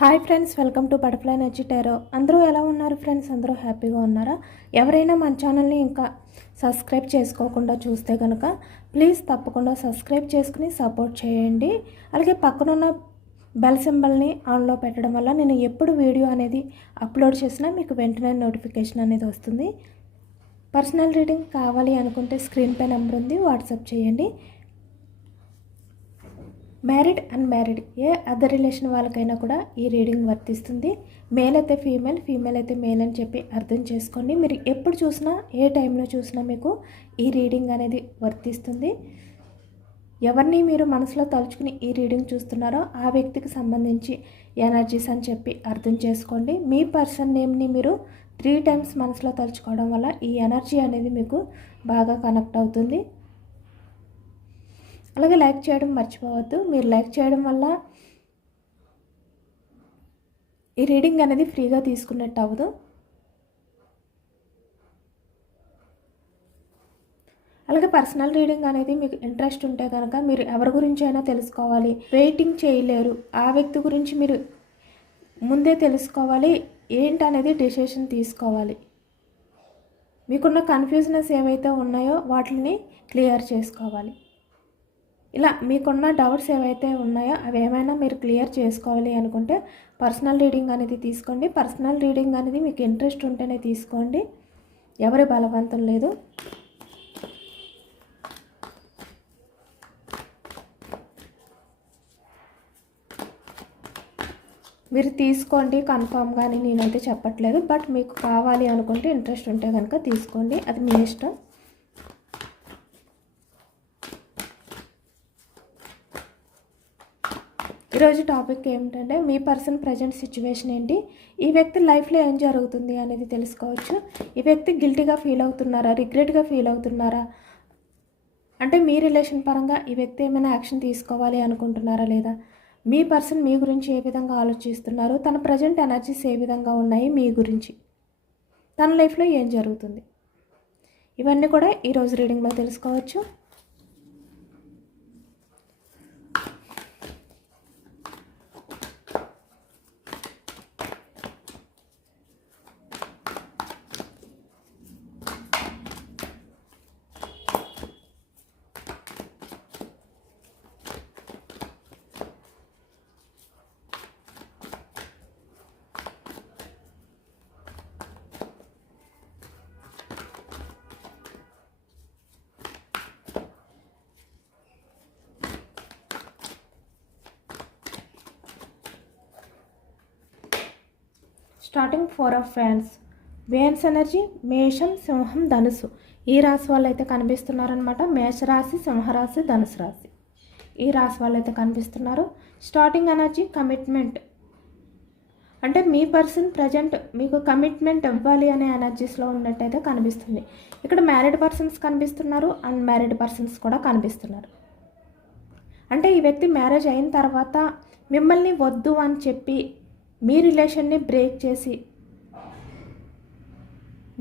Hi friends, welcome to butterfly energy tarot. అందరూ ఎలా ఉన్నారు ఫ్రెండ్స్? అందరూ హ్యాపీగా ఉన్నారా? ఎవరైనా మన ఛానల్ని ఇంకా సబ్స్క్రైబ్ చేసుకోకుండా చూస్తే కనుక ప్లీజ్ తప్పకుండా సబ్స్క్రైబ్ చేసుకుని సపోర్ట్ చేయండి. అలాగే పక్కనున్న బెల్ సింబల్ని ఆన్లో పెట్టడం వల్ల నేను ఎప్పుడు వీడియో అనేది అప్లోడ్ చేసినా మీకు వెంటనే నోటిఫికేషన్ అనేది వస్తుంది. పర్సనల్ రీడింగ్ కావాలి అనుకుంటే స్క్రీన్పై నెంబర్ ఉంది, వాట్సాప్ చేయండి. మ్యారీడ్ అన్మ్యారీడ్ ఏ అదర్ రిలేషన్ వాళ్ళకైనా కూడా ఈ రీడింగ్ వర్తిస్తుంది. మేల్ అయితే ఫీమేల్, ఫీమేల్ అయితే మేల్ అని చెప్పి అర్థం చేసుకోండి. మీరు ఎప్పుడు చూసినా ఏ టైంలో చూసినా మీకు ఈ రీడింగ్ అనేది వర్తిస్తుంది. ఎవరిని మీరు మనసులో తలుచుకుని ఈ రీడింగ్ చూస్తున్నారో ఆ వ్యక్తికి సంబంధించి ఎనర్జీస్ అని చెప్పి అర్థం చేసుకోండి. మీ పర్సన్ నేమ్ని మీరు 3 times మనసులో తలుచుకోవడం వల్ల ఈ ఎనర్జీ అనేది మీకు బాగా కనెక్ట్ అవుతుంది. అలాగే లైక్ చేయడం మర్చిపోవద్దు. మీరు లైక్ చేయడం వల్ల ఈ రీడింగ్ అనేది ఫ్రీగా తీసుకున్నట్టు అవ్వదు. అలాగే పర్సనల్ రీడింగ్ అనేది మీకు ఇంట్రెస్ట్ ఉంటే కనుక మీరు ఎవరి గురించి అయినా తెలుసుకోవాలి, వెయిటింగ్ చేయలేరు, ఆ వ్యక్తి గురించి మీరు ముందే తెలుసుకోవాలి, ఏంటనేది డెసిషన్ తీసుకోవాలి. మీకున్న కన్ఫ్యూజనెస్ ఏవైతే ఉన్నాయో వాటిని క్లియర్ చేసుకోవాలి. ఇలా మీకున్న డౌట్స్ ఏవైతే ఉన్నాయో అవి ఏమైనా మీరు క్లియర్ చేసుకోవాలి అనుకుంటే పర్సనల్ రీడింగ్ అనేది తీసుకోండి. పర్సనల్ రీడింగ్ అనేది మీకు ఇంట్రెస్ట్ ఉంటేనే తీసుకోండి, ఎవరి బలవంతం లేదు. మీరు తీసుకోండి కన్ఫామ్గా అని నేనైతే చెప్పట్లేదు, బట్ మీకు కావాలి అనుకుంటే ఇంట్రెస్ట్ ఉంటే కనుక తీసుకోండి, అది మీ ఇష్టం. ఈరోజు టాపిక్ ఏమిటంటే మీ పర్సన్ ప్రజెంట్ సిచ్యువేషన్ ఏంటి, ఈ వ్యక్తి లైఫ్లో ఏం జరుగుతుంది అనేది తెలుసుకోవచ్చు. ఈ వ్యక్తి గిల్టీగా ఫీల్ అవుతున్నారా, రిగ్రెట్గా ఫీల్ అవుతున్నారా, అంటే మీ రిలేషన్ పరంగా ఈ వ్యక్తి ఏమైనా యాక్షన్ తీసుకోవాలి అనుకుంటున్నారా లేదా, మీ పర్సన్ మీ గురించి ఏ విధంగా ఆలోచిస్తున్నారు, తన ప్రజెంట్ ఎనర్జీస్ ఏ విధంగా ఉన్నాయి మీ గురించి, తన లైఫ్లో ఏం జరుగుతుంది, ఇవన్నీ కూడా ఈరోజు రీడింగ్లో తెలుసుకోవచ్చు. Starting 4 of Wands, wanes energy మేషం, సింహం, ధనుసు. ఈ రాశి వాళ్ళు అయితే కనిపిస్తున్నారనమాట. మేషరాశి, సింహరాశి, ధనుసు రాశి, ఈ రాశి వాళ్ళు అయితే కనిపిస్తున్నారు. స్టార్టింగ్ ఎనర్జీ కమిట్మెంట్, అంటే మీ పర్సన్ ప్రజెంట్ మీకు కమిట్మెంట్ ఇవ్వాలి అనే ఎనర్జీస్లో ఉన్నట్టయితే కనిపిస్తుంది. ఇక్కడ మ్యారీడ్ పర్సన్స్ కనిపిస్తున్నారు, అన్మ్యారీడ్ పర్సన్స్ కూడా కనిపిస్తున్నారు. అంటే ఈ వ్యక్తి మ్యారేజ్ అయిన తర్వాత మిమ్మల్ని వద్దు అని చెప్పి మీ రిలేషన్ని బ్రేక్ చేసి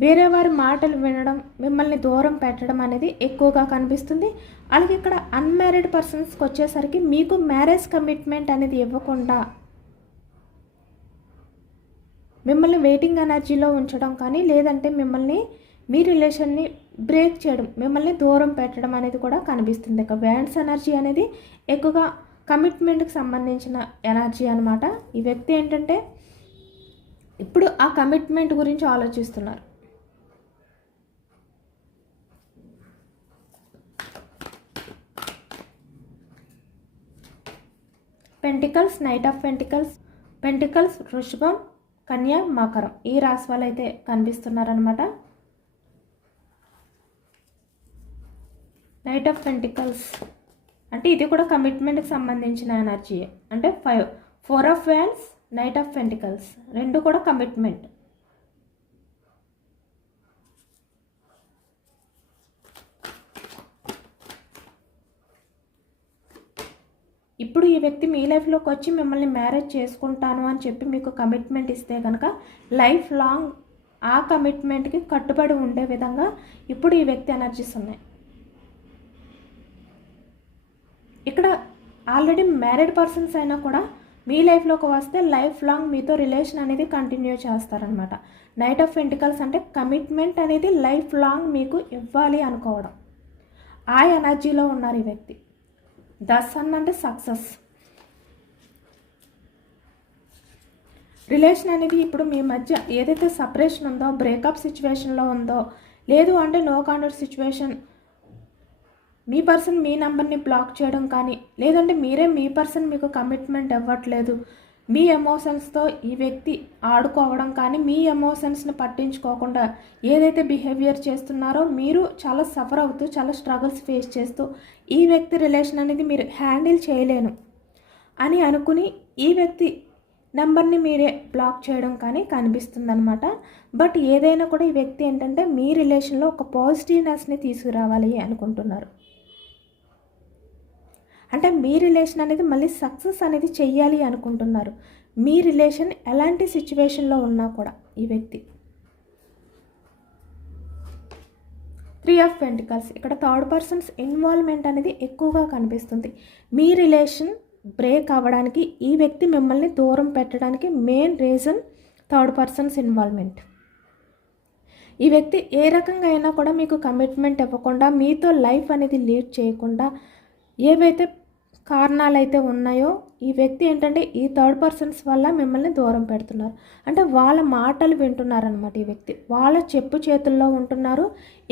వేరే వారి మాటలు వినడం, మిమ్మల్ని దూరం పెట్టడం అనేది ఎక్కువగా కనిపిస్తుంది. అలాగే ఇక్కడ అన్మ్యారీడ్ పర్సన్స్కి వచ్చేసరికి మీకు మ్యారేజ్ కమిట్మెంట్ అనేది ఇవ్వకుండా మిమ్మల్ని వెయిటింగ్ ఎనర్జీలో ఉంచడం కానీ, లేదంటే మిమ్మల్ని మీ రిలేషన్ని బ్రేక్ చేయడం, మిమ్మల్ని దూరం పెట్టడం అనేది కూడా కనిపిస్తుంది. ఇక వ్యాన్స్ ఎనర్జీ అనేది ఎక్కువగా కమిట్మెంట్కి సంబంధించిన ఎనర్జీ అనమాట. ఈ వ్యక్తి ఏంటంటే ఇప్పుడు ఆ కమిట్మెంట్ గురించి ఆలోచిస్తున్నారు. Pentacles, knight of pentacles, pentacles, వృషభం, కన్యా, మకరం, ఈ రాశి వాళ్ళు అయితే కనిపిస్తున్నారనమాట. నైట్ ఆఫ్ పెంటికల్స్ అంటే ఇది కూడా కమిట్మెంట్కి సంబంధించిన ఎనర్జీ. అంటే 4 of Wands, knight of pentacles రెండు కూడా కమిట్మెంట్. ఇప్పుడు ఈ వ్యక్తి మీ లైఫ్లోకి వచ్చి మిమ్మల్ని మ్యారేజ్ చేసుకుంటాను అని చెప్పి మీకు కమిట్మెంట్ ఇస్తే కనుక లైఫ్ లాంగ్ ఆ కమిట్మెంట్కి కట్టుబడి ఉండే విధంగా ఇప్పుడు ఈ వ్యక్తి ఎనర్జీస్ ఉన్నాయి. ఇక్కడ ఆల్రెడీ మ్యారీడ్ పర్సన్స్ అయినా కూడా మీ లైఫ్లోకి వస్తే లైఫ్ లాంగ్ మీతో రిలేషన్ అనేది కంటిన్యూ చేస్తారనమాట. నైట్ ఆఫ్ పెంటికల్స్ అంటే కమిట్మెంట్ అనేది లైఫ్ లాంగ్ మీకు ఇవ్వాలి అనుకోవడం. ఆ ఎనర్జీలో ఉన్నారు ఈ వ్యక్తి. ద సన్ అంటే సక్సెస్. రిలేషన్ అనేది ఇప్పుడు మీ మధ్య ఏదైతే సపరేషన్ ఉందో, బ్రేకప్ సిచ్యువేషన్లో ఉందో, లేదు అంటే నో కాంటాక్ట్ సిచ్యువేషన్, మీ పర్సన్ మీ నెంబర్ని బ్లాక్ చేయడం కానీ, లేదంటే మీరే మీ పర్సన్ మీకు కమిట్మెంట్ ఇవ్వట్లేదు, మీ ఎమోషన్స్తో ఈ వ్యక్తి ఆడుకోవడం కానీ, మీ ఎమోషన్స్ని పట్టించుకోకుండా ఏదైతే బిహేవియర్ చేస్తున్నారో మీరు చాలా సఫర్ అవుతూ, చాలా స్ట్రగుల్స్ ఫేస్ చేస్తూ ఈ వ్యక్తి రిలేషన్ అనేది మీరు హ్యాండిల్ చేయలేను అని అనుకుని ఈ వ్యక్తి నెంబర్ని మీరే బ్లాక్ చేయడం కానీ కనిపిస్తుంది అనమాట. బట్ ఏదైనా కూడా ఈ వ్యక్తి ఏంటంటే మీ రిలేషన్లో ఒక పాజిటివ్నెస్ని తీసుకురావాలి అనుకుంటున్నారు. అంటే మీ రిలేషన్ అనేది మళ్ళీ సక్సెస్ అనేది చెయ్యాలి అనుకుంటున్నారు. మీ రిలేషన్ ఎలాంటి సిచ్యువేషన్లో ఉన్నా కూడా ఈ వ్యక్తి. 3 ఆఫ్ పెంటికల్స్ ఇక్కడ థర్డ్ పర్సన్స్ ఇన్వాల్వ్మెంట్ అనేది ఎక్కువగా కనిపిస్తుంది. మీ రిలేషన్ బ్రేక్ అవ్వడానికి, ఈ వ్యక్తి మిమ్మల్ని దూరం పెట్టడానికి main reason third persons involvement. ఈ వ్యక్తి ఏ రకంగా అయినా కూడా మీకు కమిట్మెంట్ ఇవ్వకుండా, మీతో లైఫ్ అనేది లీడ్ చేయకుండా ఏవైతే కారణాలు అయితే ఉన్నాయో ఈ వ్యక్తి ఏంటంటే ఈ థర్డ్ పర్సన్స్ వల్ల మిమ్మల్ని దూరం పెడుతున్నారు. అంటే వాళ్ళ మాటలు వింటున్నారనమాట. ఈ వ్యక్తి వాళ్ళ చెప్పు చేతుల్లో ఉంటున్నారు.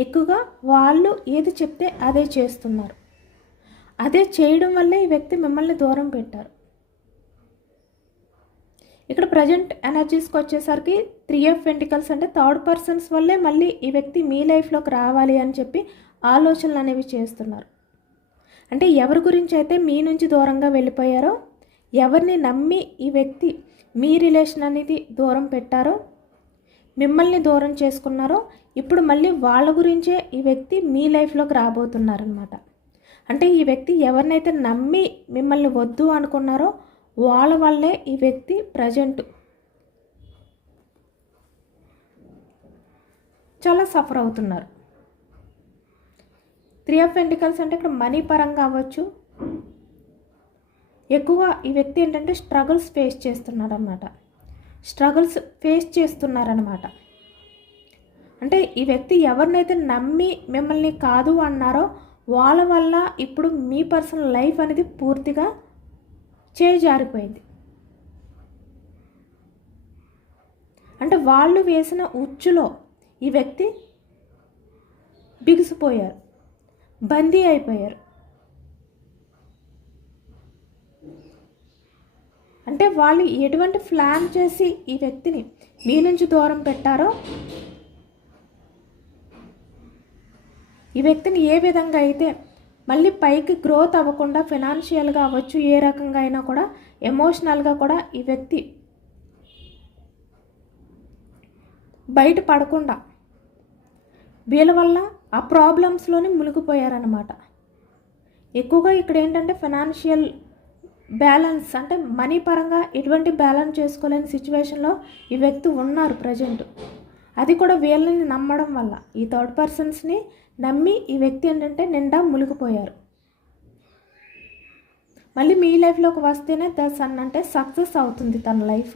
ఎక్కువగా వాళ్ళు ఏది చెప్తే అదే చేస్తున్నారు. అదే చేయడం వల్లే ఈ వ్యక్తి మిమ్మల్ని దూరం పెట్టారు. ఇక్కడ ప్రజెంట్ ఎనర్జీస్కి వచ్చేసరికి 3 ఆఫ్ పెంటికల్స్ అంటే థర్డ్ పర్సన్స్ వల్లే మళ్ళీ ఈ వ్యక్తి మీ లైఫ్లోకి రావాలి అని చెప్పి ఆలోచనలు అనేవి చేస్తున్నారు. అంటే ఎవరి గురించి అయితే మీ నుంచి దూరంగా వెళ్ళిపోయారో, ఎవరిని నమ్మి ఈ వ్యక్తి మీ రిలేషన్ అనేది దూరం పెట్టారో, మిమ్మల్ని దూరం చేసుకున్నారో, ఇప్పుడు మళ్ళీ వాళ్ళ గురించే ఈ వ్యక్తి మీ లైఫ్లోకి రాబోతున్నారనమాట. అంటే ఈ వ్యక్తి ఎవరినైతే నమ్మి మిమ్మల్ని వద్దు అనుకున్నారో వాళ్ళ వల్లే ఈ వ్యక్తి ప్రజెంట్ చాలా సఫర్ అవుతున్నారు. 3 ఆఫ్ పెంటికల్స్ అంటే ఇక్కడ మనీ పరంగా అవ్వచ్చు. ఎక్కువగా ఈ వ్యక్తి ఏంటంటే స్ట్రగుల్స్ ఫేస్ చేస్తున్నారన్నమాట. అంటే ఈ వ్యక్తి ఎవరినైతే నమ్మి మిమ్మల్ని కాదు అన్నారో వాళ్ళ వల్ల ఇప్పుడు మీ పర్సనల్ లైఫ్ అనేది పూర్తిగా చేజారిపోయింది. అంటే వాళ్ళు వేసిన ఉచ్చులో ఈ వ్యక్తి బిగుసిపోయారు, బందీ అయిపోయారు. అంటే వాళ్ళు ఎటువంటి ప్లాన్ చేసి ఈ వ్యక్తిని మీ నుంచి దూరం పెట్టారో, ఈ వ్యక్తిని ఏ విధంగా అయితే మళ్ళీ పైకి గ్రోత్ అవ్వకుండా ఫినాన్షియల్గా అవ్వచ్చు, ఏ రకంగా అయినా కూడా ఎమోషనల్గా కూడా ఈ వ్యక్తి బయట పడకుండా వీళ్ళ వల్ల ఆ ప్రాబ్లమ్స్లోనే మునిగిపోయారన్నమాట. ఎక్కువగా ఇక్కడ ఏంటంటే ఫినాన్షియల్ బ్యాలెన్స్ అంటే మనీ పరంగా ఎటువంటి బ్యాలెన్స్ చేసుకోలేని సిచ్యువేషన్లో ఈ వ్యక్తి ఉన్నారు ప్రజెంట్. అది కూడా వీళ్ళని నమ్మడం వల్ల, ఈ థర్డ్ పర్సన్స్ని నమ్మి ఈ వ్యక్తి ఏంటంటే నిండా మునిగిపోయారు. మళ్ళీ మీ లైఫ్లోకి వస్తేనే ద సన్ అంటే సక్సెస్ అవుతుంది తన లైఫ్.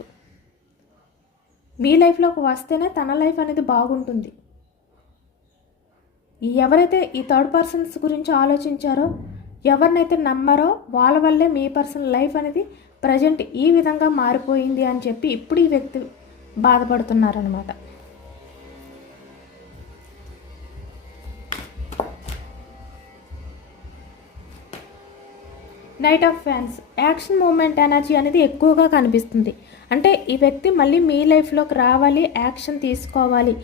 మీ లైఫ్లోకి వస్తేనే తన లైఫ్ అనేది బాగుంటుంది. ఎవరైతే ఈ థర్డ్ పర్సన్స్ గురించి ఆలోచించారో, ఎవరినైతే నమ్మారో వాళ్ళ వల్లే మీ పర్సనల్ లైఫ్ అనేది ప్రజెంట్ ఈ విధంగా మారిపోయింది అని చెప్పి ఇప్పుడు ఈ వ్యక్తి బాధపడుతున్నారనమాట. Knight of fans action moment energy అనేది ఎక్కువగా కనిపిస్తుంది. అంటే ఈ వ్యక్తి మళ్ళీ మీ లైఫ్లోకి రావాలి, యాక్షన్ తీసుకోవాలి,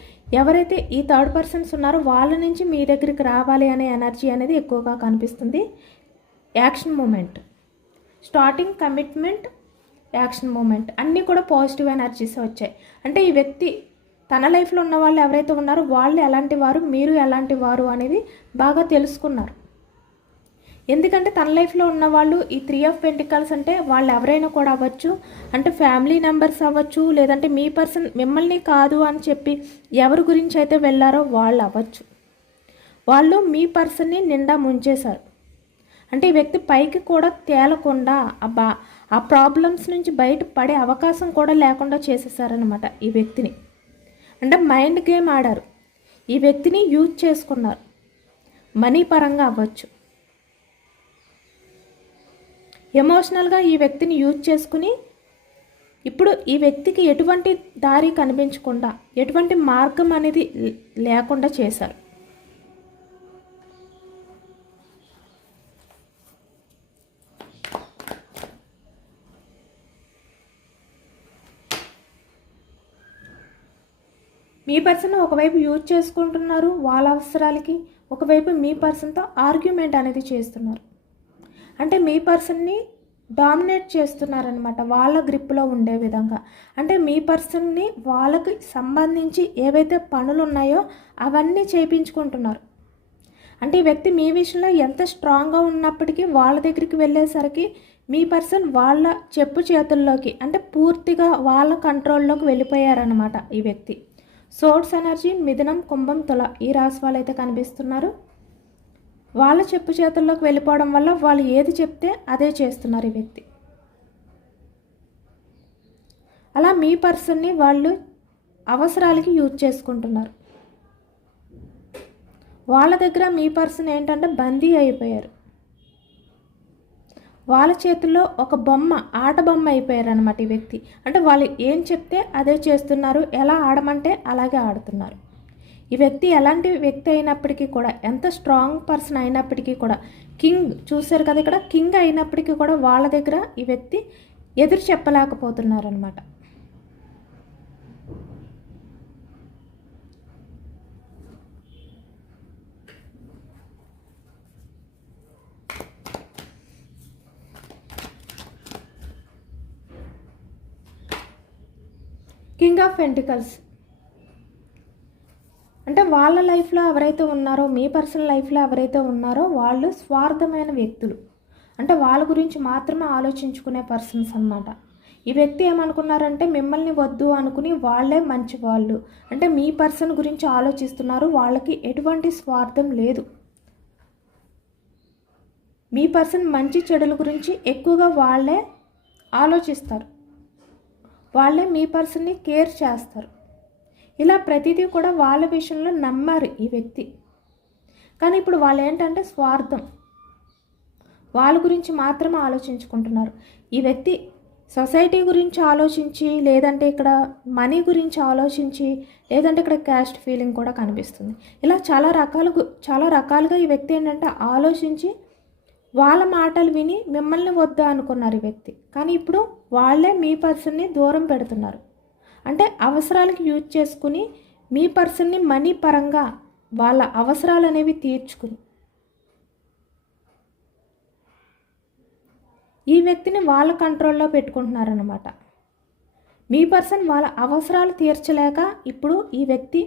ఎవరైతే ఈ థర్డ్ పర్సన్స్ ఉన్నారో వాళ్ళ నుంచి మీ దగ్గరికి రావాలి అనే ఎనర్జీ అనేది ఎక్కువగా కనిపిస్తుంది. Action moment, starting, commitment, action moment అన్నీ కూడా పాజిటివ్ ఎనర్జీస్ వచ్చాయి. అంటే ఈ వ్యక్తి తన లైఫ్లో ఉన్న వాళ్ళు ఎవరైతే ఉన్నారో వాళ్ళు ఎలాంటి వారు, మీరు ఎలాంటి వారు అనేది బాగా తెలుసుకున్నారు. ఎందుకంటే తన లైఫ్లో ఉన్న వాళ్ళు ఈ 3 ఆఫ్ పెంటికల్స్ అంటే వాళ్ళు ఎవరైనా కూడా అవ్వచ్చు, అంటే ఫ్యామిలీ మెంబర్స్ అవ్వచ్చు, లేదంటే మీ పర్సన్ మిమ్మల్ని కాదు అని చెప్పి ఎవరి గురించి అయితే వెళ్ళారో వాళ్ళు అవ్వచ్చు. వాళ్ళు మీ పర్సన్ని నిండా ముంచేశారు. అంటే ఈ వ్యక్తి పైకి కూడా తేలకుండా ఆ ప్రాబ్లమ్స్ నుంచి బయట పడే అవకాశం కూడా లేకుండా చేసేసారనమాట ఈ వ్యక్తిని. అంటే మైండ్ గేమ్ ఆడారు, ఈ వ్యక్తిని యూజ్ చేసుకున్నారు. మనీ పరంగా అవ్వచ్చు, ఎమోషనల్గా ఈ వ్యక్తిని యూజ్ చేసుకుని ఇప్పుడు ఈ వ్యక్తికి ఎటువంటి దారి కనిపించకుండా, ఎటువంటి మార్గం అనేది లేకుండా చేశారు. మీ పర్సన్ ఒకవైపు యూజ్ చేసుకుంటున్నారు వాళ్ళ అవసరాలకి, ఒకవైపు మీ పర్సన్తో ఆర్గ్యుమెంట్ అనేది చేస్తున్నారు. అంటే మీ పర్సన్ని డామినేట్ చేస్తున్నారనమాట వాళ్ళ గ్రిప్లో ఉండే విధంగా. అంటే మీ పర్సన్ని వాళ్ళకి సంబంధించి ఏవైతే పనులు ఉన్నాయో అవన్నీ చేయించుకుంటున్నారు. అంటే ఈ వ్యక్తి మీ విషయంలో ఎంత స్ట్రాంగ్గా ఉన్నప్పటికీ వాళ్ళ దగ్గరికి వెళ్ళేసరికి మీ పర్సన్ వాళ్ళ చెప్పు చేతుల్లోకి, అంటే పూర్తిగా వాళ్ళ కంట్రోల్లోకి వెళ్ళిపోయారనమాట ఈ వ్యక్తి. సోర్స్ ఎనర్జీ మిథునం, కుంభం, తుల ఈ రాశి వాళ్ళు అయితే కనిపిస్తున్నారు. వాళ్ళ చెప్పు చేతుల్లోకి వెళ్ళిపోవడం వల్ల వాళ్ళు ఏది చెప్తే అదే చేస్తున్నారు ఈ వ్యక్తి. అలా మీ పర్సన్ని వాళ్ళు అవసరాలకి యూజ్ చేసుకుంటున్నారు. వాళ్ళ దగ్గర మీ పర్సన్ ఏంటంటే బందీ అయిపోయారు. వాళ్ళ చేతుల్లో ఒక బొమ్మ, ఆట బొమ్మ అయిపోయారు అనమాట ఈ వ్యక్తి. అంటే వాళ్ళు ఏం చెప్తే అదే చేస్తున్నారు, ఎలా ఆడమంటే అలాగే ఆడుతున్నారు. ఈ వ్యక్తి ఎలాంటి వ్యక్తి అయినప్పటికీ కూడా, ఎంత స్ట్రాంగ్ పర్సన్ అయినప్పటికీ కూడా, కింగ్ చూశారు కదా ఇక్కడ, కింగ్ అయినప్పటికీ కూడా వాళ్ళ దగ్గర ఈ వ్యక్తి ఎదురు చెప్పలేకపోతున్నారు అనమాట. కింగ్ ఆఫ్ పెంటికల్స్ అంటే వాళ్ళ లైఫ్లో ఎవరైతే ఉన్నారో, మీ పర్సనల్ లైఫ్లో ఎవరైతే ఉన్నారో వాళ్ళు స్వార్థమైన వ్యక్తులు. అంటే వాళ్ళ గురించి మాత్రమే ఆలోచించుకునే పర్సన్స్ అన్నమాట. ఈ వ్యక్తి ఏమనుకున్నారంటే మిమ్మల్ని వద్దు అనుకుని వాళ్ళే మంచి వాళ్ళు, అంటే మీ పర్సన్ గురించి ఆలోచిస్తున్నారు. వాళ్ళకి ఎటువంటి స్వార్థం లేదు. మీ పర్సన్ మంచి చెడుల గురించి ఎక్కువగా వాళ్ళే ఆలోచిస్తారు, వాళ్ళే మీ పర్సన్ని కేర్ చేస్తారు. ఇలా ప్రతిదీ కూడా వాళ్ళ విషయంలో నమ్మారు ఈ వ్యక్తి. కానీ ఇప్పుడు వాళ్ళు ఏంటంటే స్వార్థం, వాళ్ళ గురించి మాత్రమే ఆలోచించుకుంటున్నారు. ఈ వ్యక్తి సొసైటీ గురించి ఆలోచించి, లేదంటే ఇక్కడ మనీ గురించి ఆలోచించి, లేదంటే ఇక్కడ క్యాస్ట్ ఫీలింగ్ కూడా కనిపిస్తుంది. ఇలా చాలా రకాలుగా ఈ వ్యక్తి ఏంటంటే ఆలోచించి వాళ్ళ మాటలు విని మిమ్మల్ని వద్దా అనుకున్నారు ఈ వ్యక్తి. కానీ ఇప్పుడు వాళ్ళే మీ పర్సన్ని దూరం పెడుతున్నారు. అంటే అవసరాలకి యూజ్ చేసుకుని మీ పర్సన్ని మనీ పరంగా వాళ్ళ అవసరాలు అనేవి తీర్చుకుని ఈ వ్యక్తిని వాళ్ళ కంట్రోల్లో పెట్టుకుంటున్నారన్నమాట. మీ పర్సన్ వాళ్ళ అవసరాలు తీర్చలేక ఇప్పుడు ఈ వ్యక్తి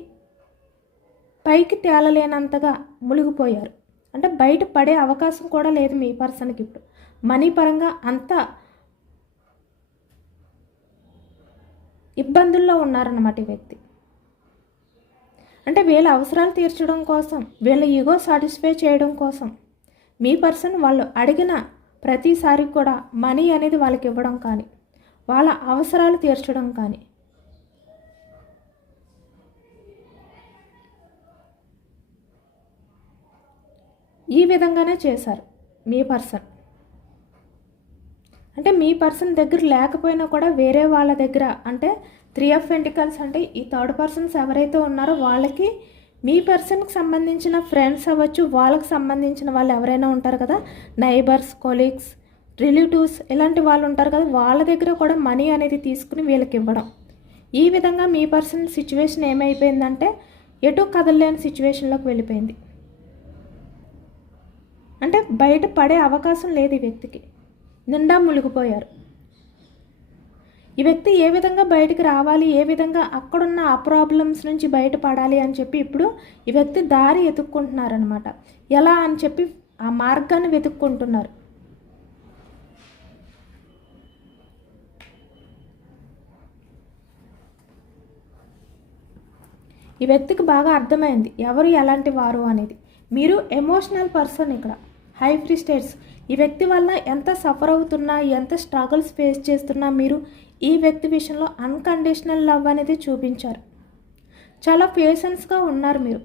పైకి తేలలేనంతగా మునిగిపోయారు. అంటే బయట పడే అవకాశం కూడా లేదు మీ పర్సన్కి. ఇప్పుడు మనీ పరంగా అంత ఇబ్బందుల్లో ఉన్నారన్నమాట ఈ వ్యక్తి. అంటే వీళ్ళ అవసరాలు తీర్చడం కోసం, వీళ్ళ ఈగో సాటిస్ఫై చేయడం కోసం మీ పర్సన్ వాళ్ళు అడిగిన ప్రతిసారి కూడా మనీ అనేది వాళ్ళకి ఇవ్వడం కానీ, వాళ్ళ అవసరాలు తీర్చడం కానీ, ఈ విధంగానే చేశారు మీ పర్సన్. అంటే మీ పర్సన్ దగ్గర లేకపోయినా కూడా వేరే వాళ్ళ దగ్గర, అంటే 3 ఆఫ్ పెంటికల్స్ అంటే ఈ థర్డ్ పర్సన్స్ ఎవరైతే ఉన్నారో వాళ్ళకి మీ పర్సన్కి సంబంధించిన ఫ్రెండ్స్ అవ్వచ్చు, వాళ్ళకి సంబంధించిన వాళ్ళు ఎవరైనా ఉంటారు కదా, నైబర్స్, కొలీగ్స్, రిలేటివ్స్, ఇలాంటి వాళ్ళు ఉంటారు కదా, వాళ్ళ దగ్గర కూడా మనీ అనేది తీసుకుని వీళ్ళకి ఇవ్వడం. ఈ విధంగా మీ పర్సన్ సిచ్యువేషన్ ఏమైపోయిందంటే ఎటు కదలలేని సిచ్యువేషన్లోకి వెళ్ళిపోయింది. అంటే బయట పడే అవకాశం లేదు ఈ వ్యక్తికి, నిండా మునిగిపోయారు. ఈ వ్యక్తి ఏ విధంగా బయటికి రావాలి, ఏ విధంగా అక్కడున్న ఆ ప్రాబ్లమ్స్ నుంచి బయటపడాలి అని చెప్పి ఇప్పుడు ఈ వ్యక్తి దారి వెతుక్కుంటున్నారనమాట. ఎలా అని చెప్పి ఆ మార్గాన్ని వెతుక్కుంటున్నారు. ఈ వ్యక్తికి బాగా అర్థమైంది ఎవరు ఎలాంటి వారు అనేది. మీరు ఎమోషనల్ పర్సన్, ఇక్కడ హై ప్రీస్టెస్, ఈ వ్యక్తి వల్ల ఎంత సఫర్ అవుతున్నా, ఎంత స్ట్రగుల్స్ ఫేస్ చేస్తున్నా మీరు ఈ వ్యక్తి విషయంలో అన్కండిషనల్ లవ్ అనేది చూపించారు. చాలా పేషెన్స్గా ఉన్నారు మీరు.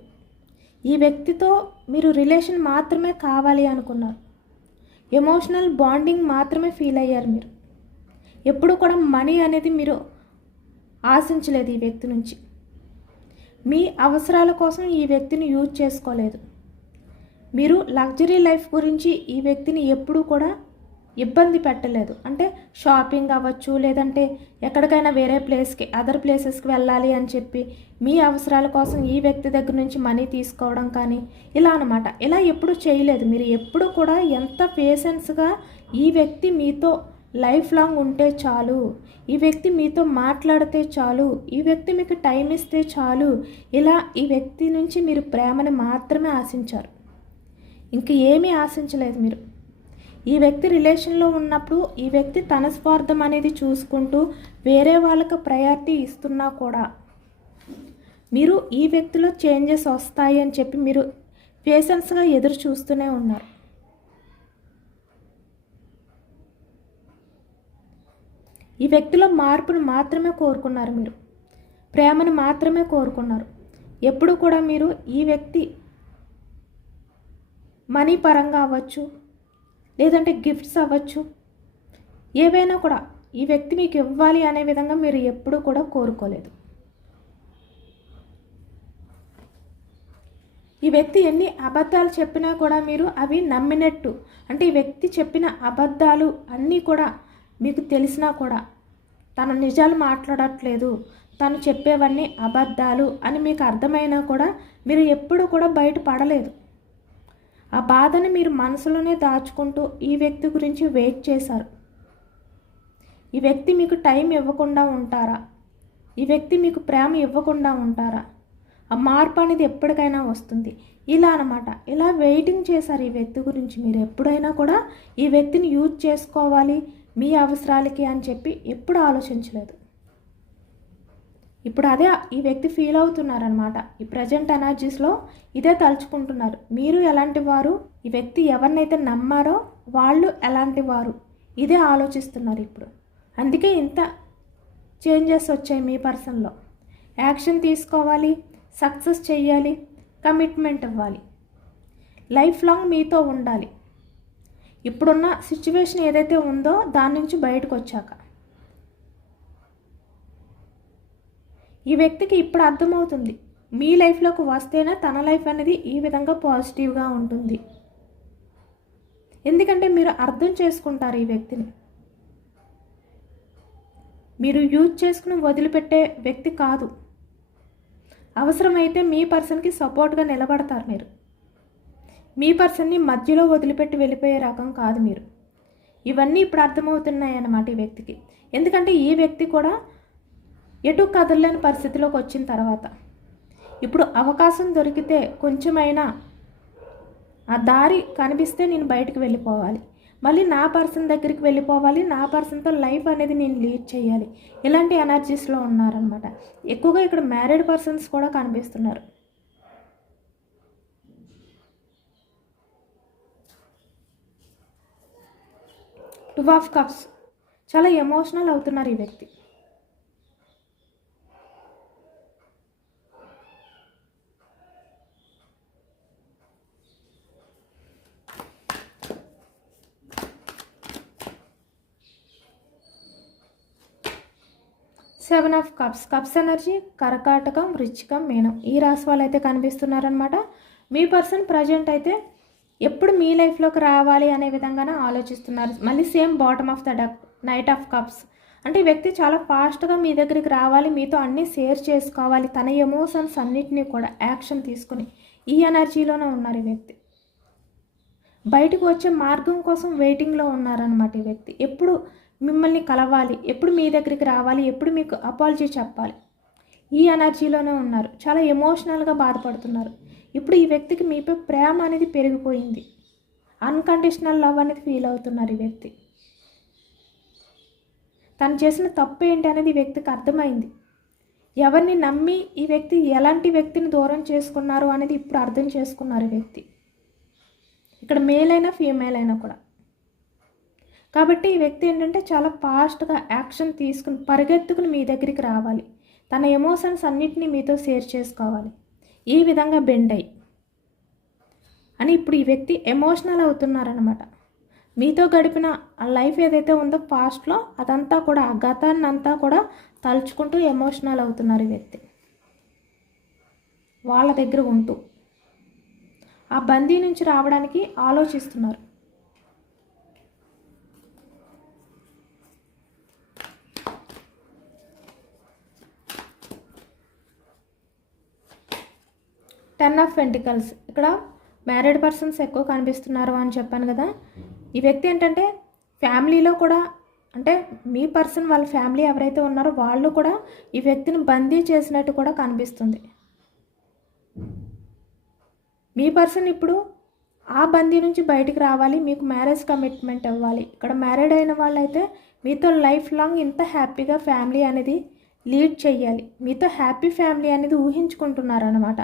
ఈ వ్యక్తితో మీరు రిలేషన్ మాత్రమే కావాలి అనుకున్నారు. ఎమోషనల్ బాండింగ్ మాత్రమే ఫీల్ అయ్యారు మీరు. ఎప్పుడు కూడా మనీ అనేది మీరు ఆశించలేదు ఈ వ్యక్తి నుంచి. మీ అవసరాల కోసం ఈ వ్యక్తిని యూజ్ చేసుకోలేదు. మీరు లగ్జరీ లైఫ్ గురించి ఈ వ్యక్తిని ఎప్పుడూ కూడా ఇబ్బంది పెట్టలేదు. అంటే షాపింగ్ అవ్వచ్చు, లేదంటే ఎక్కడికైనా వేరే ప్లేస్కి, అదర్ ప్లేసెస్కి వెళ్ళాలి అని చెప్పి మీ అవసరాల కోసం ఈ వ్యక్తి దగ్గర నుంచి మనీ తీసుకోవడం కానీ ఇలా అనమాట. ఇలా ఎప్పుడు చేయలేదు. మీరు ఎప్పుడు కూడా ఎంత పేషెన్స్గా ఈ వ్యక్తి మీతో లైఫ్ లాంగ్ ఉంటే చాలు, ఈ వ్యక్తి మీతో మాట్లాడితే చాలు, ఈ వ్యక్తి మీకు టైం ఇస్తే చాలు, ఇలా ఈ వ్యక్తి నుంచి మీరు ప్రేమని మాత్రమే ఆశించారు. ఇంక ఏమీ ఆశించలేదు మీరు. ఈ వ్యక్తి రిలేషన్లో ఉన్నప్పుడు ఈ వ్యక్తి తన స్వార్థం అనేది చూసుకుంటూ వేరే వాళ్ళకు ప్రయారిటీ ఇస్తున్నా కూడా మీరు ఈ వ్యక్తిలో చేంజెస్ వస్తాయి అని చెప్పి మీరు పేషెన్స్గా ఎదురు చూస్తూనే ఉన్నారు. ఈ వ్యక్తిలో మార్పును మాత్రమే కోరుకున్నారు మీరు. ప్రేమను మాత్రమే కోరుకున్నారు. ఎప్పుడు కూడా మీరు ఈ వ్యక్తి మనీ పరంగా అవ్వచ్చు, లేదంటే గిఫ్ట్స్ అవ్వచ్చు, ఏవైనా కూడా ఈ వ్యక్తి మీకు ఇవ్వాలి అనే విధంగా మీరు ఎప్పుడూ కూడా కోరుకోలేదు. ఈ వ్యక్తి ఎన్ని అబద్ధాలు చెప్పినా కూడా మీరు అవి నమ్మినట్టు, అంటే ఈ వ్యక్తి చెప్పిన అబద్ధాలు అన్నీ కూడా మీకు తెలిసినా కూడా తను నిజాలు మాట్లాడట్లేదు, తను చెప్పేవన్నీ అబద్ధాలు అని మీకు అర్థమైనా కూడా మీరు ఎప్పుడూ కూడా బయటపడలేదు. ఆ బాధని మీరు మనసులోనే దాచుకుంటూ ఈ వ్యక్తి గురించి వెయిట్ చేశారు. ఈ వ్యక్తి మీకు టైం ఇవ్వకుండా ఉంటారా? ఈ వ్యక్తి మీకు ప్రేమ ఇవ్వకుండా ఉంటారా? ఆ మార్పు అనేది ఎప్పటికైనా వస్తుంది ఇలా అనమాట. ఇలా వెయిటింగ్ చేశారు ఈ వ్యక్తి గురించి. మీరు ఎప్పుడైనా కూడా ఈ వ్యక్తిని యూజ్ చేసుకోవాలి మీ అవసరాలకి అని చెప్పి ఎప్పుడు ఆలోచించలేదు. ఇప్పుడు అదే ఈ వ్యక్తి ఫీల్ అవుతున్నారనమాట. ఈ ప్రజెంట్ ఎనర్జీస్లో ఇదే తలుచుకుంటున్నారు. మీరు ఎలాంటి వారు, ఈ వ్యక్తి ఎవరినైతే నమ్మారో వాళ్ళు ఎలాంటి వారు, ఇదే ఆలోచిస్తున్నారు ఇప్పుడు. అందుకే ఇంత చేంజెస్ వచ్చాయి మీ పర్సన్లో. యాక్షన్ తీసుకోవాలి, సక్సెస్ చెయ్యాలి, కమిట్మెంట్ ఇవ్వాలి, లైఫ్ లాంగ్ మీతో ఉండాలి. ఇప్పుడున్న సిచ్యువేషన్ ఏదైతే ఉందో దాని నుంచి బయటకు వచ్చాక ఈ వ్యక్తికి ఇప్పుడు అర్థమవుతుంది మీ లైఫ్లోకి వస్తేనే తన లైఫ్ అనేది ఈ విధంగా పాజిటివ్గా ఉంటుంది. ఎందుకంటే మీరు అర్థం చేసుకుంటారు ఈ వ్యక్తిని. మీరు యూజ్ చేసుకుని వదిలిపెట్టే వ్యక్తి కాదు. అవసరమైతే మీ పర్సన్కి సపోర్ట్గా నిలబడతారు మీరు. మీ పర్సన్ని మధ్యలో వదిలిపెట్టి వెళ్ళిపోయే రకం కాదు మీరు. ఇవన్నీ ఇప్పుడు అర్థమవుతున్నాయి అన్నమాట ఈ వ్యక్తికి. ఎందుకంటే ఈ వ్యక్తి కూడా ఎటు కదలలేని పరిస్థితిలోకి వచ్చిన తర్వాత ఇప్పుడు అవకాశం దొరికితే కొంచెమైనా ఆ దారి కనిపిస్తే నేను బయటకు వెళ్ళిపోవాలి, మళ్ళీ నా పర్సన్ దగ్గరికి వెళ్ళిపోవాలి, నా పర్సన్తో లైఫ్ అనేది నేను లీడ్ చేయాలి, ఇలాంటి ఎనర్జీస్లో ఉన్నారనమాట. ఎక్కువగా ఇక్కడ మ్యారీడ్ పర్సన్స్ కూడా కనిపిస్తున్నారు. టూ ఆఫ్ కప్స్, చాలా ఎమోషనల్ అవుతున్నారు ఈ వ్యక్తి. Seven of cups, cups energy కర్కాటకం, వృశ్చికం, మీనం, ఈ రాశి వాళ్ళు అయితే కనిపిస్తున్నారనమాట. మీ పర్సన్ ప్రజెంట్ అయితే ఎప్పుడు మీ లైఫ్లోకి రావాలి అనే విధంగానే ఆలోచిస్తున్నారు. మళ్ళీ same bottom of the duck, knight of cups, అంటే ఈ వ్యక్తి చాలా ఫాస్ట్గా మీ దగ్గరికి రావాలి, మీతో అన్నీ షేర్ చేసుకోవాలి, తన ఎమోషన్స్ అన్నిటినీ కూడా యాక్షన్ తీసుకుని ఈ ఎనర్జీలోనే ఉన్నారు ఈ వ్యక్తి. బయటకు వచ్చే మార్గం కోసం వెయిటింగ్లో ఉన్నారనమాట ఈ వ్యక్తి. ఎప్పుడు మిమ్మల్ని కలవాలి, ఎప్పుడు మీ దగ్గరికి రావాలి, ఎప్పుడు మీకు అపాలజీ చెప్పాలి, ఈ ఎనర్జీలోనే ఉన్నారు. చాలా ఎమోషనల్గా బాధపడుతున్నారు. ఇప్పుడు ఈ వ్యక్తికి మీపై ప్రేమ అనేది పెరిగిపోయింది. అన్కండిషనల్ లవ్ అనేది ఫీల్ అవుతున్నారు ఈ వ్యక్తి. తను చేసిన తప్పు ఏంటి అనేది ఈ వ్యక్తికి అర్థమైంది. ఎవరిని నమ్మి ఈ వ్యక్తి ఎలాంటి వ్యక్తిని దూరం చేసుకున్నారు అనేది ఇప్పుడు అర్థం చేసుకున్నారు ఈ వ్యక్తి. ఇక్కడ మేల్ అయినా ఫీమేల్ అయినా కూడా కాబట్టి ఈ వ్యక్తి ఏంటంటే చాలా ఫాస్ట్గా యాక్షన్ తీసుకుని పరిగెత్తుకుని మీ దగ్గరికి రావాలి, తన ఎమోషన్స్ అన్నిటినీ మీతో షేర్ చేసుకోవాలి, ఈ విధంగా బెండ్ అయ్యి అని ఇప్పుడు ఈ వ్యక్తి ఎమోషనల్ అవుతున్నారనమాట. మీతో గడిపిన ఆ లైఫ్ ఏదైతే ఉందో పాస్ట్లో అదంతా కూడా ఆ గతాన్ని అంతా కూడా తలుచుకుంటూ ఎమోషనల్ అవుతున్నారు ఈ వ్యక్తి. వాళ్ళ దగ్గర ఉంటూ ఆ బందీ నుంచి రావడానికి ఆలోచిస్తున్నారు. టెన్ ఆఫ్ పెంటికల్స్, ఇక్కడ మ్యారీడ్ పర్సన్స్ ఎక్కువ కనిపిస్తున్నారు అని చెప్పాను కదా. ఈ వ్యక్తి ఏంటంటే ఫ్యామిలీలో కూడా అంటే మీ పర్సన్ వాళ్ళ ఫ్యామిలీ ఎవరైతే ఉన్నారో వాళ్ళు కూడా ఈ వ్యక్తిని బందీ చేసినట్టు కూడా కనిపిస్తుంది. మీ పర్సన్ ఇప్పుడు ఆ బందీ నుంచి బయటికి రావాలి, మీకు మ్యారేజ్ కమిట్మెంట్ ఇవ్వాలి. ఇక్కడ మ్యారీడ్ అయిన వాళ్ళైతే మీతో లైఫ్ లాంగ్ ఇంత హ్యాపీగా ఫ్యామిలీ అనేది లీడ్ చేయాలి, మీతో హ్యాపీ ఫ్యామిలీ అనేది ఊహించుకుంటున్నారు అనమాట.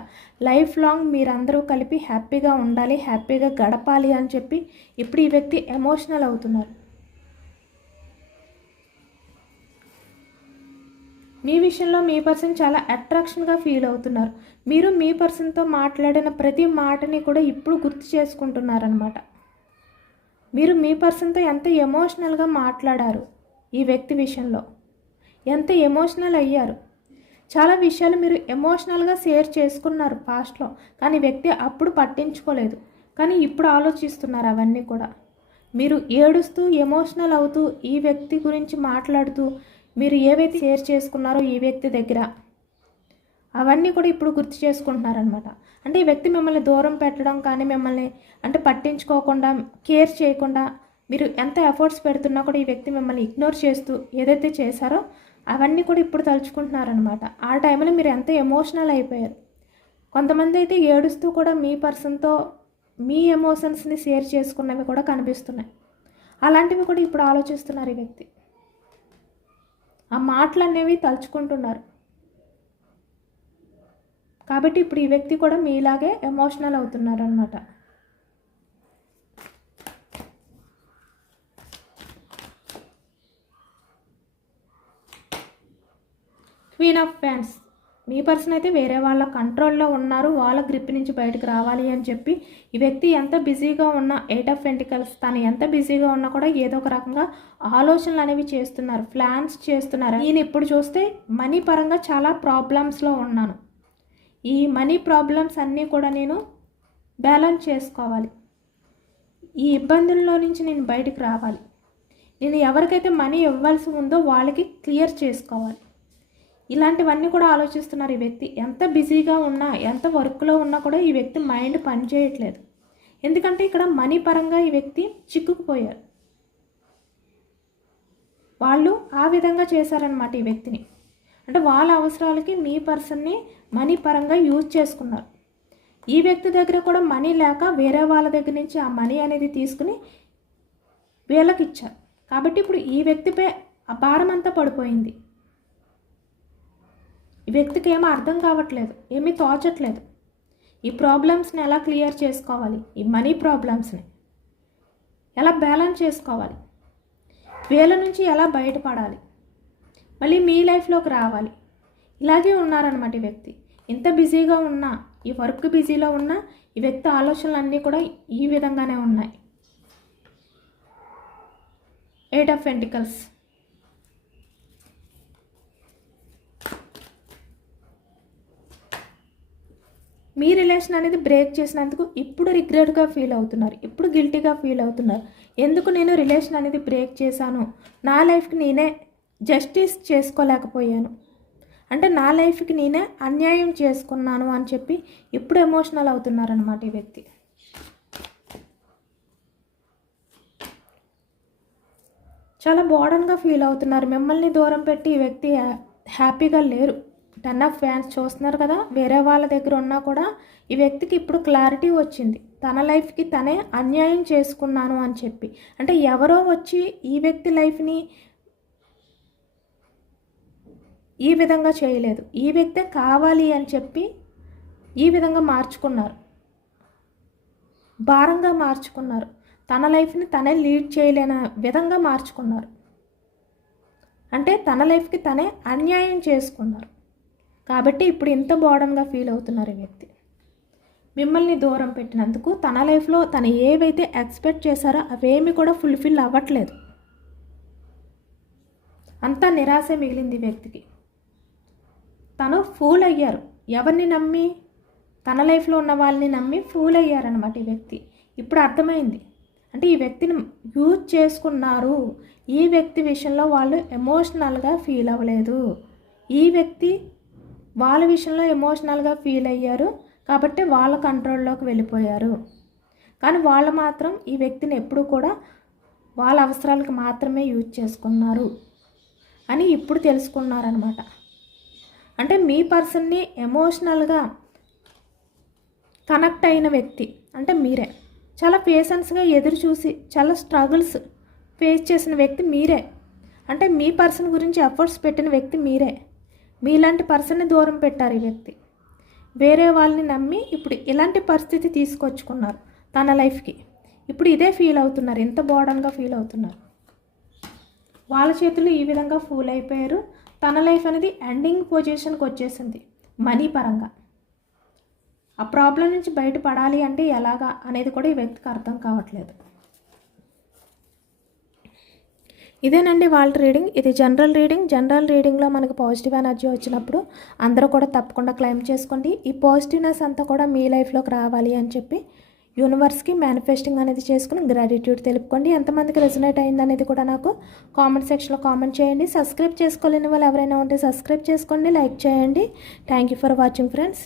లైఫ్ లాంగ్ మీరందరూ కలిపి హ్యాపీగా ఉండాలి, హ్యాపీగా గడపాలి అని చెప్పి ఇప్పుడు ఈ వ్యక్తి ఎమోషనల్ అవుతున్నారు. మీ విషయంలో మీ పర్సన్ చాలా అట్రాక్షన్గా ఫీల్ అవుతున్నారు. మీరు మీ పర్సన్తో మాట్లాడిన ప్రతి మాటని కూడా ఇప్పుడు గుర్తు చేసుకుంటున్నారనమాట. మీరు మీ పర్సన్తో ఎంత ఎమోషనల్గా మాట్లాడారు, ఈ వ్యక్తి విషయంలో ఎంత ఎమోషనల్ అయ్యారు. చాలా విషయాలు మీరు ఎమోషనల్గా షేర్ చేసుకున్నారు పాస్ట్లో, కానీ వ్యక్తి అప్పుడు పట్టించుకోలేదు. కానీ ఇప్పుడు ఆలోచిస్తున్నారు అవన్నీ కూడా. మీరు ఏడుస్తూ ఎమోషనల్ అవుతూ ఈ వ్యక్తి గురించి మాట్లాడుతూ మీరు ఏవైతే షేర్ చేసుకున్నారో ఈ వ్యక్తి దగ్గర అవన్నీ కూడా ఇప్పుడు గుర్తు చేసుకుంటున్నారనమాట. అంటే ఈ వ్యక్తి మిమ్మల్ని దూరం పెట్టడం కానీ మిమ్మల్ని అంటే పట్టించుకోకుండా కేర్ చేయకుండా మీరు ఎంత ఎఫర్ట్స్ పెడుతున్నా కూడా ఈ వ్యక్తి మిమ్మల్ని ఇగ్నోర్ చేస్తూ ఏదైతే చేశారో అవన్నీ కూడా ఇప్పుడు తలుచుకుంటున్నారనమాట. ఆ టైంలో మీరు ఎంత ఎమోషనల్ అయిపోయారు. కొంతమంది అయితే ఏడుస్తూ కూడా మీ పర్సన్తో మీ ఎమోషన్స్ని షేర్ చేసుకున్నవి కూడా కనిపిస్తున్నాయి. అలాంటివి కూడా ఇప్పుడు ఆలోచిస్తున్నారు ఈ వ్యక్తి. ఆ మాటలు అనేవి తలుచుకుంటున్నారు. కాబట్టి ఇప్పుడు ఈ వ్యక్తి కూడా మీలాగే ఎమోషనల్ అవుతున్నారు అన్నమాట. Queen of pants, me person అయితే వేరే వాళ్ళ కంట్రోల్లో ఉన్నారు, వాళ్ళ గ్రిప్ నుంచి బయటకు రావాలి అని చెప్పి ఈ వ్యక్తి ఎంత బిజీగా ఉన్నా, ఎయిట్ ఆఫ్ పెంటికల్స్ తను ఎంత బిజీగా ఉన్నా కూడా ఏదో ఒక రకంగా ఆలోచనలు అనేవి చేస్తున్నారు, ప్లాన్స్ చేస్తున్నారు. నేను ఇప్పుడు చూస్తే మనీ పరంగా చాలా ప్రాబ్లమ్స్లో ఉన్నాను, ఈ మనీ ప్రాబ్లమ్స్ అన్నీ కూడా నేను బ్యాలెన్స్ చేసుకోవాలి, ఈ ఇబ్బందుల్లో నుంచి నేను బయటకు రావాలి, నేను ఎవరికైతే మనీ ఇవ్వాల్సి ఉందో వాళ్ళకి క్లియర్ చేసుకోవాలి. ఇలాంటివన్నీ కూడా ఆలోచిస్తున్నారు ఈ వ్యక్తి. ఎంత బిజీగా ఉన్నా, ఎంత వర్క్లో ఉన్నా కూడా ఈ వ్యక్తి మైండ్ పనిచేయట్లేదు. ఎందుకంటే ఇక్కడ మనీ పరంగా ఈ వ్యక్తి చిక్కుకుపోయారు. వాళ్ళు ఆ విధంగా చేశారనమాట ఈ వ్యక్తిని. అంటే వాళ్ళ అవసరాలకి మీ పర్సన్ని మనీ పరంగా యూజ్ చేసుకున్నారు. ఈ వ్యక్తి దగ్గర కూడా మనీ లేక వేరే వాళ్ళ దగ్గర నుంచి ఆ మనీ అనేది తీసుకుని వీళ్ళకి ఇచ్చారు. కాబట్టి ఇప్పుడు ఈ వ్యక్తిపై ఆ భారం అంతా పడిపోయింది. ఈ వ్యక్తికి ఏమీ అర్థం కావట్లేదు, ఏమీ తోచట్లేదు. ఈ ప్రాబ్లమ్స్ని ఎలా క్లియర్ చేసుకోవాలి, ఈ మనీ ప్రాబ్లమ్స్ని ఎలా బ్యాలెన్స్ చేసుకోవాలి, వీళ్ళ నుంచి ఎలా బయటపడాలి, మళ్ళీ మీ లైఫ్లోకి రావాలి, ఇలాగే ఉన్నారనమాట ఈ వ్యక్తి. ఇంత బిజీగా ఉన్నా, ఈ వర్క్ బిజీలో ఉన్నా ఈ వ్యక్తి ఆలోచనలు అన్నీ కూడా ఈ విధంగానే ఉన్నాయి. Eight of pentacles, me relation అనేది బ్రేక్ చేసినందుకు ఇప్పుడు రిగ్రెట్గా ఫీల్ అవుతున్నారు, ఇప్పుడు గిల్టీగా ఫీల్ అవుతున్నారు. ఎందుకు నేను రిలేషన్ అనేది బ్రేక్ చేశాను, నా లైఫ్కి నేనే జస్టిస్ చేసుకోలేకపోయాను, అంటే నా లైఫ్కి నేనే అన్యాయం చేసుకున్నాను అని చెప్పి ఇప్పుడు ఎమోషనల్ అవుతున్నారనమాట ఈ వ్యక్తి. చాలా బోర్డన్గా ఫీల్ అవుతున్నారు. మిమ్మల్ని దూరం పెట్టి ఈ వ్యక్తి హ్యాపీగా లేరు. టెన్ ఆఫ్ ఫ్యాన్స్ చూస్తున్నారు కదా, వేరే వాళ్ళ దగ్గర ఉన్నా కూడా ఈ వ్యక్తికి ఇప్పుడు క్లారిటీ వచ్చింది, తన లైఫ్కి తనే అన్యాయం చేసుకున్నాను అని చెప్పి. అంటే ఎవరో వచ్చి ఈ వ్యక్తి లైఫ్ని ఈ విధంగా చేయలేదు, ఈ వ్యక్తే కావాలి అని చెప్పి ఈ విధంగా మార్చుకున్నారు, భారంగా మార్చుకున్నారు. తన లైఫ్ని తనే లీడ్ చేయలేని విధంగా మార్చుకున్నారు. అంటే తన లైఫ్కి తనే అన్యాయం చేసుకున్నారు. కాబట్టి ఇప్పుడు ఇంత బోర్డన్గా ఫీల్ అవుతున్నారు ఈ వ్యక్తి. మిమ్మల్ని దూరం పెట్టినందుకు తన లైఫ్లో తను ఏవైతే ఎక్స్పెక్ట్ చేశారో అవేమి కూడా ఫుల్ఫిల్ అవ్వట్లేదు. అంతా నిరాశ మిగిలింది ఈ వ్యక్తికి. తను ఫూల్ అయ్యారు. ఎవరిని నమ్మి? తన లైఫ్లో ఉన్న వాళ్ళని నమ్మి ఫూల్ అయ్యారనమాట ఈ వ్యక్తి. ఇప్పుడు అర్థమైంది. అంటే ఈ వ్యక్తిని యూజ్ చేసుకున్నారు. ఈ వ్యక్తి విషయంలో వాళ్ళు ఎమోషనల్గా ఫీల్ అవ్వలేదు. ఈ వ్యక్తి వాళ్ళ విషయంలో ఎమోషనల్గా ఫీల్ అయ్యారు కాబట్టి వాళ్ళ కంట్రోల్లోకి వెళ్ళిపోయారు. కానీ వాళ్ళు మాత్రం ఈ వ్యక్తిని ఎప్పుడూ కూడా వాళ్ళ అవసరాలకు మాత్రమే యూజ్ చేసుకున్నారు అని ఇప్పుడు తెలుసుకున్నారనమాట. అంటే మీ పర్సన్ని ఎమోషనల్గా కనెక్ట్ అయిన వ్యక్తి అంటే మీరే. చాలా పేషెన్స్గా ఎదురు చూసి చాలా స్ట్రగుల్స్ ఫేస్ చేసిన వ్యక్తి మీరే. అంటే మీ పర్సన్ గురించి ఎఫర్ట్స్ పెట్టిన వ్యక్తి మీరే. మీలాంటి పర్సన్ని దూరం పెట్టారు ఈ వ్యక్తి. వేరే వాళ్ళని నమ్మి ఇప్పుడు ఇలాంటి పరిస్థితి తీసుకొచ్చుకున్నారు తన లైఫ్కి. ఇప్పుడు ఇదే ఫీల్ అవుతున్నారు, ఎంత బోర్డన్గా ఫీల్ అవుతున్నారు. వాళ్ళ చేతులు ఈ విధంగా ఫూల్ అయిపోయారు. తన లైఫ్ అనేది ఎండింగ్ పొజిషన్కి వచ్చేసింది మనీ పరంగా. ఆ ప్రాబ్లం నుంచి బయటపడాలి అంటే ఎలాగా అనేది కూడా ఈ వ్యక్తికి అర్థం కావట్లేదు. ఇదేనండి వాళ్ళ రీడింగ్. ఇది జనరల్ రీడింగ్. జనరల్ రీడింగ్లో మనకు పాజిటివ్ ఎనర్జీ వచ్చినప్పుడు అందరూ కూడా తప్పకుండా క్లెయిమ్ చేసుకోండి. ఈ పాజిటివ్నెస్ అంతా కూడా మీ లైఫ్లోకి రావాలి అని చెప్పి యూనివర్స్కి మేనిఫెస్టింగ్ అనేది చేసుకుని గ్రాటిట్యూడ్ తెలుపుకోండి. ఎంతమందికి రెజొనేట్ అయింది అనేది కూడా నాకు కామెంట్ సెక్షన్లో కామెంట్ చేయండి. సబ్స్క్రైబ్ చేసుకోలేని వాళ్ళు ఎవరైనా ఉంటే సబ్స్క్రైబ్ చేసుకోండి, లైక్ చేయండి. Thank you for watching friends.